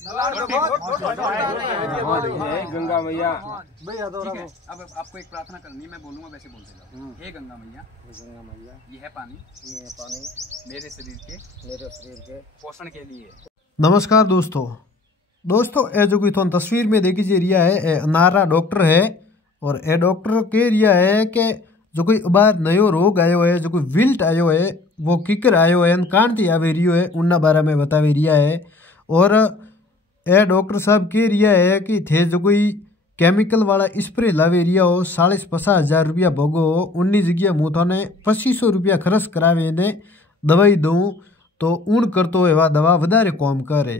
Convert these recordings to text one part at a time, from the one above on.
गंगा मैया। ठीक है, अब आपको एक प्रार्थना करनी है, मैं बोलूंगा वैसे बोलते जाओ। हे गंगा मैया, गंगा मैया, ये है पानी मेरे शरीर के पोषण के लिए। नमस्कार दोस्तों ए जो कोई थोन तस्वीर में देखी जी रिया है ए अनारा डॉक्टर है और ए डॉक्टर के रिया है कि जो कोई बार नयो रोग आयो है, जो कोई विल्ट आयो है, वो किकर आयो है, कांति आवे रियो है, उन्ना बारे में बतावे रिया है। और ए डॉक्टर साहब के रिया है कि थे जो कोई केमिकल वाला स्प्रे लावे रिया हो 40-50 रुपया भोगो हो, उन्नी जगह मुँह थाने 2500 रुपया खर्च करावे ने दवाई दूँ तो ऊण करतो एवा दवा वधारे काम करे।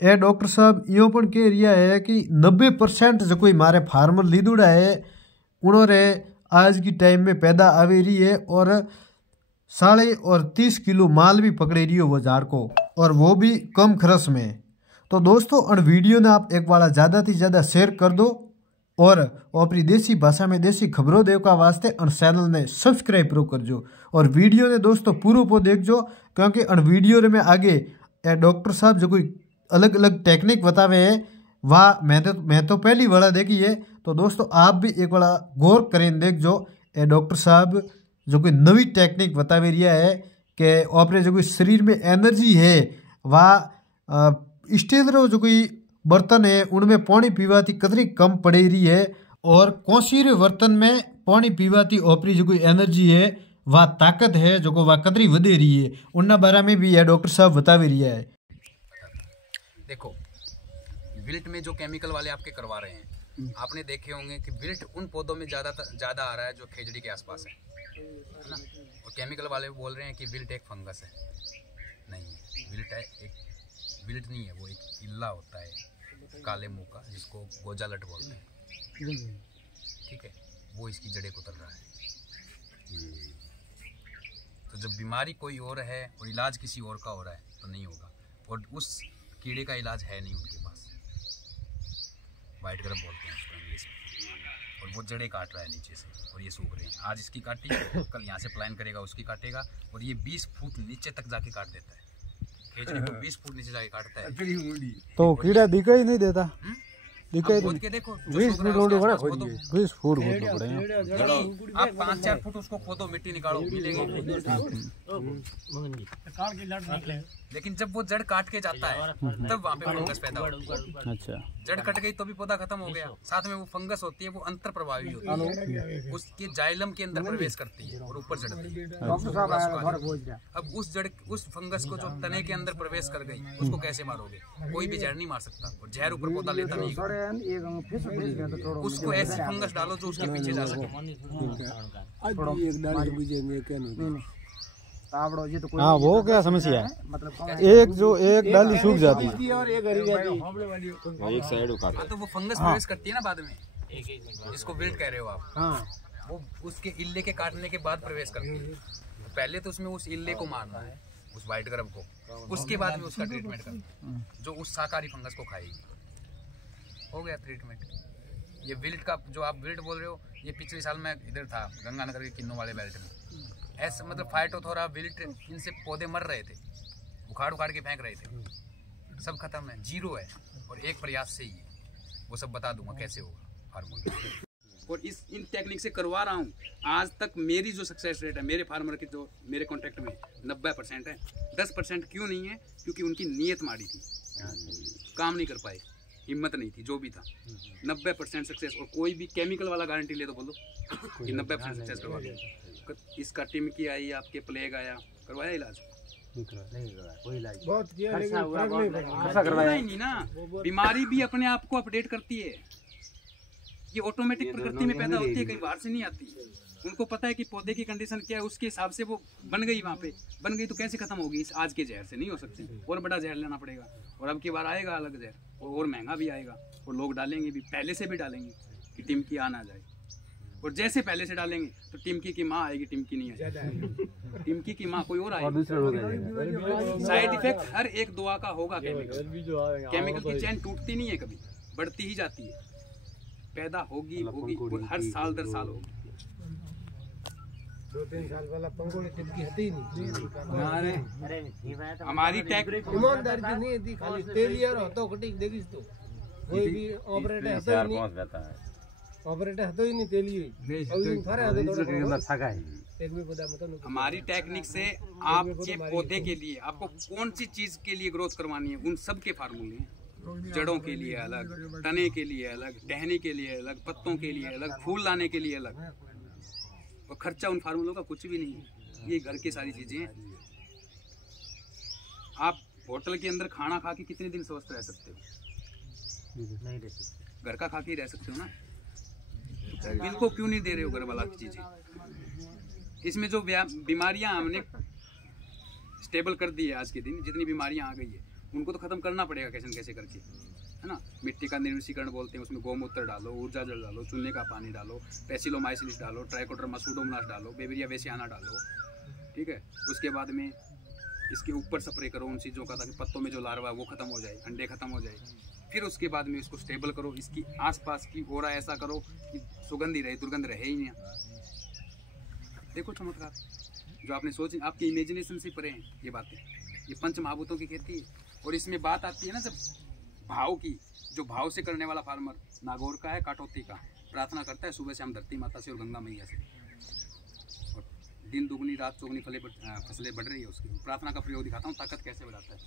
ए डॉक्टर साहब यो पण कह रिया है कि 90% जो कोई मारे फार्मर लीदुड़ा है उन्होंने आज की टाइम में पैदा आवे रही है और 30 किलो माल भी पकड़े रही हो वो झाड़ को, और वो भी कम खर्च में। तो दोस्तों अन वीडियो ने आप एक वाला ज़्यादा से ज़्यादा शेयर कर दो और अपनी देसी भाषा में देसी खबरों देव का वास्ते अन चैनल ने सब्सक्राइब रो कर जो, और वीडियो ने दोस्तों पूरा को देख जो, क्योंकि अन वीडियो में आगे ए डॉक्टर साहब जो कोई अलग अलग टेक्निक बतावे है वाह मैं तो पहली वाला देखी है। तो दोस्तों आप भी एक वाला गौर करें देख जो ए डॉक्टर साहब जो कोई नवी टेक्निक बतावे रिया है कि अपने जो कोई शरीर में एनर्जी है वाह स्टील रो जो कोई बर्तन है उनमें पानी पीवाती कतरी कम पड़े रही है, और कौन बर्तन में पानी पीवाती ओपरी जो कोई एनर्जी है वह ताकत है जो को वह कतरी वधे रही है, उनना बारे में भी यह डॉक्टर साहब बतावे रिया है। देखो विल्ट में जो केमिकल वाले आपके करवा रहे हैं, आपने देखे होंगे कि विल्ट उन पौधों में ज़्यादा आ रहा है जो खेजड़ी के आसपास है ना, और केमिकल वाले बोल रहे हैं कि विल्ट एक फंगस है। नहीं, विल्ट है एक विल्ट नहीं है, वो एक इल्ला होता है काले मुंह का जिसको गोजालट बोलते हैं। ठीक है, वो इसकी जड़ें कुतर रहा है। तो जब बीमारी कोई और है और इलाज किसी और का हो रहा है तो नहीं होगा, और उस कीड़े का इलाज है नहीं उनके पास, वाइट ग्रब बोलते हैं उसको इंग्लिश में, और वो जड़ें काट रहा है नीचे से और ये सूख रहे हैं। आज इसकी काटी, कल यहाँ से प्लान करेगा उसकी काटेगा, और ये 20 फुट नीचे तक जाके काट देता है। खेजड़ी को 20 फुट नीचे जाके काटता है तो कीड़ा दिखाई नहीं देता। दिखाई तो देखो 20 फुट आप 5-4 फुट उसको खोदो, मिट्टी निकालो, मिलेगी। लेकिन जब वो जड़ काट के जाता है तब वहाँ पे फंगस पैदा होती है। अच्छा, जड़ कट गई तो भी पौधा खत्म हो गया, साथ में वो फंगस होती है, वो अंतर प्रभावी होती है, उसके जाइलम के अंदर प्रवेश करती है और ऊपर चढ़ती है। अब उस फंगस को जो तने के अंदर प्रवेश कर गई उसको कैसे मारोगे? कोई भी जहर नहीं मार सकता, और जहर ऊपर पौधा लेता नहीं। उसको ऐसी फंगस डालो जो उसके पीछे जा सके। हाँ, वो क्या समस्या है? मतलब एक डाली सूख जाती है और एक साइड उखाड़, तो वो फंगस प्रवेश करती है ना बाद में, जिसको विल्ट कह रहे हो आप। हाँ, वो उसके इल्ले के काटने के बाद प्रवेश करती है। तो पहले तो उसमें उस इल्ले को मारना है, उस वाइट ग्रब को, उसके बाद में उसका ट्रीटमेंट करना है जो उस शाकाहारी फंगस को खाएगी। हो गया ट्रीटमेंट। ये विल्ट का जो आप विल्ट बोल रहे हो, ये पिछले साल मैं इधर था गंगानगर के किन्नों वाले बेल्ट में, ऐसा मतलब फाइटोथोरा विल्ट, इनसे पौधे मर रहे थे, उखाड़ के फेंक रहे थे, सब खत्म है, जीरो है, और एक प्रयास से ही है। वो सब बता दूंगा कैसे होगा फार्मूला, और इन टेक्निक से करवा रहा हूँ। आज तक मेरी जो सक्सेस रेट है मेरे फार्मर की, जो मेरे कॉन्टेक्ट में 90% है। 10% क्यों नहीं है? क्योंकि उनकी नीयत माड़ी थी, काम नहीं कर पाए, हिम्मत नहीं थी, जो भी था। 90% सक्सेस, और कोई भी केमिकल वाला गारंटी ले तो बोलो कि 90% सक्सेस करवा दो। इसका टिमकी आई, आपके प्लेग आया, करवाया इलाज? नहीं ना, बीमारी भी अपने आप को अपडेट करती है, ये ऑटोमेटिक प्रकृति में पैदा होती है, कहीं बाहर से नहीं आती। उनको पता है कि पौधे की कंडीशन क्या है, उसके हिसाब से वो बन गई, वहाँ पे बन गई तो कैसे खत्म होगी? इस आज के जहर से नहीं हो सकती, और बड़ा जहर लेना पड़ेगा, और अब की बार आएगा अलग जहर, और महंगा भी आएगा, और लोग डालेंगे भी, पहले से भी डालेंगे कि टिमकी आ ना जाए, और जैसे पहले से डालेंगे तो टिमकी की माँ आएगी, टिमकी नहीं आएगी, टिमकी की माँ कोई और आएगी। साइड इफेक्ट हर एक दुआ का होगा। केमिकल की चैन टूटती नहीं है कभी, बढ़ती ही जाती है, पैदा होगी, हर साल दर साल होगी। 2-3 साल पहले पंगोड़े टिपकी हती ही नहीं। हमारी टैक ईमानदारी की नहीं थी, खाली तेलियर होतो कटी देखिस तो कोई भी ऑपरेटर हतो ही नहीं, ऑपरेटर हतो ही नहीं तेलियो अभी थारे हतो थोड़ा थका ही एक भी पता मत। हमारी टेक्निक से आपके पौधे के लिए आपको कौन सी चीज के लिए ग्रोथ करवानी है उन सब के फार्मूले हैं। जड़ों के लिए अलग, तने के लिए अलग, टहनी के लिए अलग, पत्तों के लिए अलग, फूल लाने के लिए अलग, और खर्चा उन फार्मूलों का कुछ भी नहीं है। ये घर की सारी चीजें हैं। आप होटल के अंदर खाना खा के कितने दिन स्वस्थ रह सकते हो? नहीं रह सकते। घर का खा के रह सकते हो ना। इनको क्यों नहीं दे रहे हो घर वाला की चीजें? इसमें जो बीमारियां हमने स्टेबल कर दी है आज के दिन, जितनी बीमारियां आ गई है उनको तो खत्म करना पड़ेगा कैसे न कैसे करके, है ना। मिट्टी का निर्विषीकरण बोलते हैं, उसमें गौमूत्र डालो, ऊर्जा जल डालो, चूने का पानी डालो, पैसिलोमाइसिलिस डालो, ट्राइकोडर्मा सूडोमोनास डालो, बेबिरिया बेसियाना डालो, ठीक है। उसके बाद में इसके ऊपर स्प्रे करो उन चीज़ों का, ताकि पत्तों में जो लार्वा है वो खत्म हो जाए, अंडे खत्म हो जाए। फिर उसके बाद में इसको स्टेबल करो, इसकी आसपास की ओरा ऐसा करो कि सुगंधी रहे, दुर्गंध रहे ही नहीं। देखो चमत्कार जो आपने सोच, आपकी इमेजिनेशन से परे हैं ये बातें। ये पंच महाभूतों की खेती है। और इसमें बात आती है ना जब भाव की, जो भाव से करने वाला फार्मर नागौर का है, काटौती का, प्रार्थना करता है सुबह से हम धरती माता से और गंगा मैया से, और दिन दुगनी रात चौगनी फसलें बढ़ रही है उसकी। प्रार्थना का प्रयोग दिखाता हूँ, ताकत कैसे बढ़ाता है।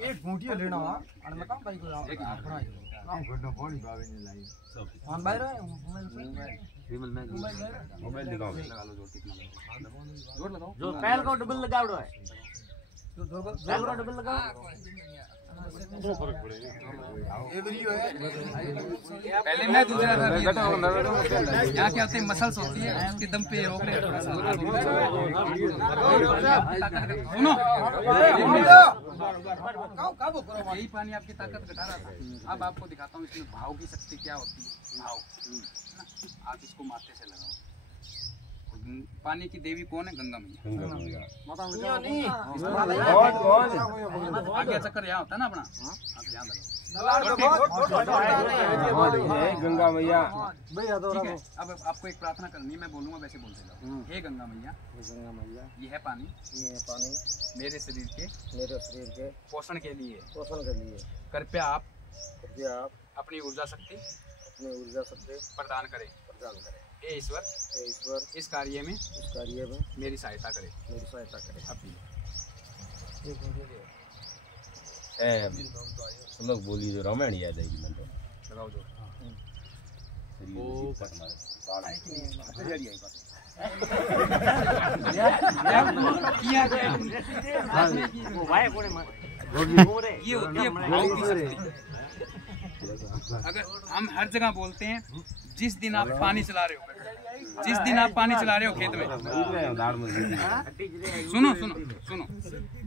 एक घूंटिया लेना हुआ और मैं कम भाई को काम घंटा पानी पावे नहीं लाई कौन बाहर है विमल में मोबाइल दिखाओ, लगा लो जोर, कितना जोर लगाओ, जो पहल को डबल लगाओ है, जो पहल को डबल लगाओ तो फर्क पड़ेगा। ये वीडियो है पहले मैं दूसरा था, यहाँ क्या होते हैं मसल्स होती है, उसके दम पे रोक रहे थोड़ा सा। सुनो, यही पानी आपकी ताकत घटा रहा था। अब आपको दिखाता हूँ इसमें भाव की शक्ति क्या होती है। भाव, आप इसको माथे से लगाओ। पानी की देवी कौन है? गंगा मैया। आगे चक्कर यहाँ होता है ना अपना, यहाँ गंगा मैया। ठीक है, अब आपको एक प्रार्थना करनी है, मैं बोलूँगा वैसे बोलते जाओ। हे गंगा मैया, ये है पानी मेरे शरीर के पोषण के लिए कृपया आप अपनी ऊर्जा शक्ति प्रदान करें। हे ईश्वर, इस कार्य में मेरी सहायता करें। तुम लोग बोली जो रामायण याद आएगी मन तो लगाओ जो ये होती है भाव की शक्ति। अगर हम हर जगह बोलते हैं, जिस दिन आप पानी चला रहे हो, जिस दिन आप पानी चला रहे हो खेत में, सुनो सुनो सुनो,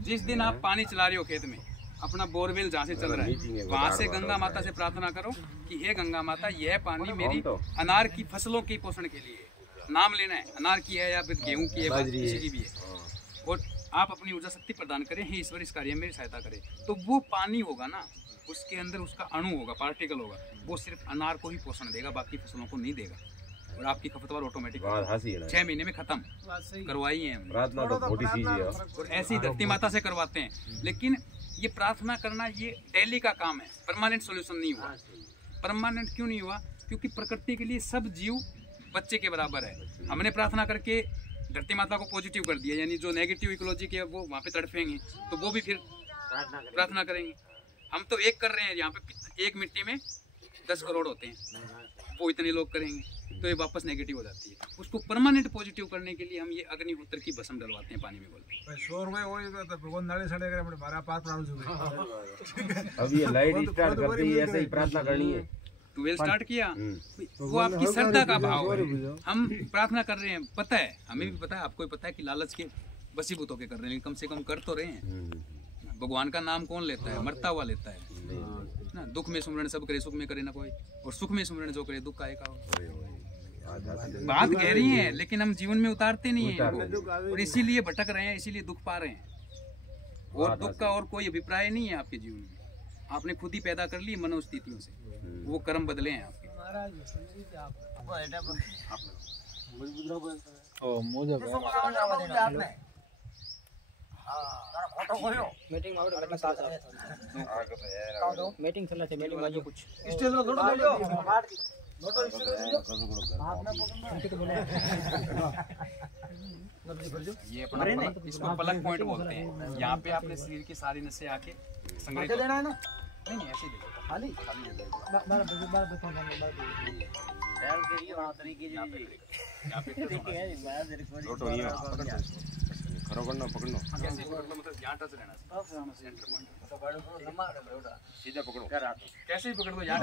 जिस दिन आप पानी चला रहे हो खेत में, अपना बोरवेल जहाँ से चल रहा है वहाँ से गंगा माता से प्रार्थना करो कि हे गंगा माता, यह पानी मेरी अनार की फसलों के पोषण के लिए, नाम लेना है, अनार की है या फिर गेहूँ की है, किसी की भी है, और आप अपनी ऊर्जा शक्ति प्रदान करें। हे ईश्वर, इस कार्य में मेरी सहायता करें। तो वो पानी होगा ना, उसके अंदर उसका अणु होगा, पार्टिकल होगा, वो सिर्फ अनार को ही पोषण देगा, बाकी फसलों को नहीं देगा। और आपकी खपतवार ऑटोमेटिक 6 महीने में खत्म करवाई है हम। और ऐसे ही धरती माता से करवाते हैं। लेकिन ये प्रार्थना करना ये डेली का काम है, परमानेंट सॉल्यूशन नहीं हुआ। परमानेंट क्यों नहीं हुआ? क्योंकि प्रकृति के लिए सब जीव बच्चे के बराबर है। हमने प्रार्थना करके धरती माता को पॉजिटिव कर दिया, यानी जो नेगेटिव इकोलॉजी के वो वहाँ पे तड़फेंगे, तो वो भी फिर प्रार्थना करेंगे। हम तो एक कर रहे हैं, यहाँ पे एक मिट्टी में 10 करोड़ होते हैं, वो इतने लोग करेंगे तो ये वापस नेगेटिव हो जाती है। उसको परमानेंट पॉजिटिव करने के लिए हम ये अग्निहोत्र की भस्म डलवाते हैं पानी में। बोलते अब ये लाइट स्टार्ट करते ही ऐसे ही प्रार्थना करनी है। ट्वेल स्टार्ट किया, वो आपकी श्रद्धा का भाव है। हम प्रार्थना कर रहे हैं, पता है, हमें भी पता है, आपको भी पता है कि लालच के वशीभूत होकर कर रहे हैं, लेकिन कम से कम कर तो रहे हैं। भगवान का नाम कौन लेता है? मरता हुआ लेता है ना। दुख में सुमरण सब करे, सुख में करे ना कोई, और सुख में सुमरण जो करे दुख आएगा। बात कह रही है लेकिन हम जीवन में उतारते नहीं है, और इसीलिए भटक रहे हैं, इसीलिए दुख पा रहे हैं। और दुख का और कोई अभिप्राय नहीं है आपके जीवन में, आपने खुद ही पैदा कर ली मनोस्थितियों से, वो कर्म बदले हैं आपके। मीटिंग चला थे, मीटिंग में कुछ ये अपना इसको पलक पॉइंट बोलते हैं। यहाँ पे आपने शरीर की सारी नसें आके संग्रहित देना है ना? नहीं ऐसे ही देखो, खाली पकड़ना कैसे पकड़ना, मतलब यहाँ टच रहना सेंटर पॉइंट, सीधा पकड़ो, कैसे भी पकड़ दो, यहाँ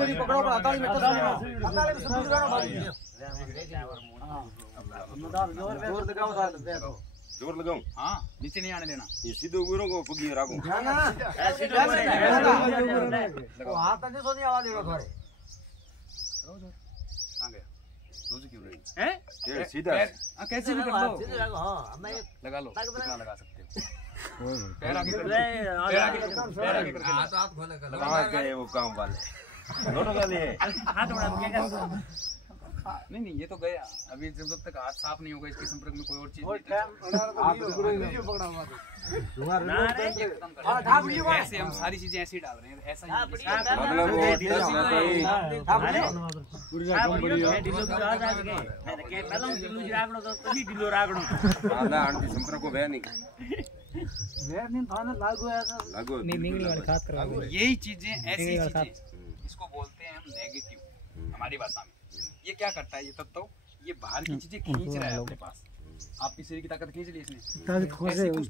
जोर लगाऊं। हाँ नीचे नहीं आने देना, ये सीधे उगरों को पगी रखूं। कहाँ गया? क्यों रही है? ये सीधा कैसे भी कर लो, लगा लो, कितना लगा सकते हो। पैर आगे कर लो, पैर आगे कर लो, पैर आगे करके कहाँ गए वो काम वाले? दोनों वाले नहीं नहीं ये तो गया। अभी जब तक हाथ साफ नहीं होगा, इसके संपर्क में कोई और चीज ऐसे हम सारी चीजें ऐसे ही डाल रहे हैं, ऐसा यही चीजें ऐसी चीजें, इसको बोलते हैं हम नेगेटिव हमारी भाषा में। ये क्या करता है? ये तत्व ये बाहर की चीजें खींच रहा है अपने पास, आपकी शरीर की ताकत खींच ली इसने, ऐसे कुछ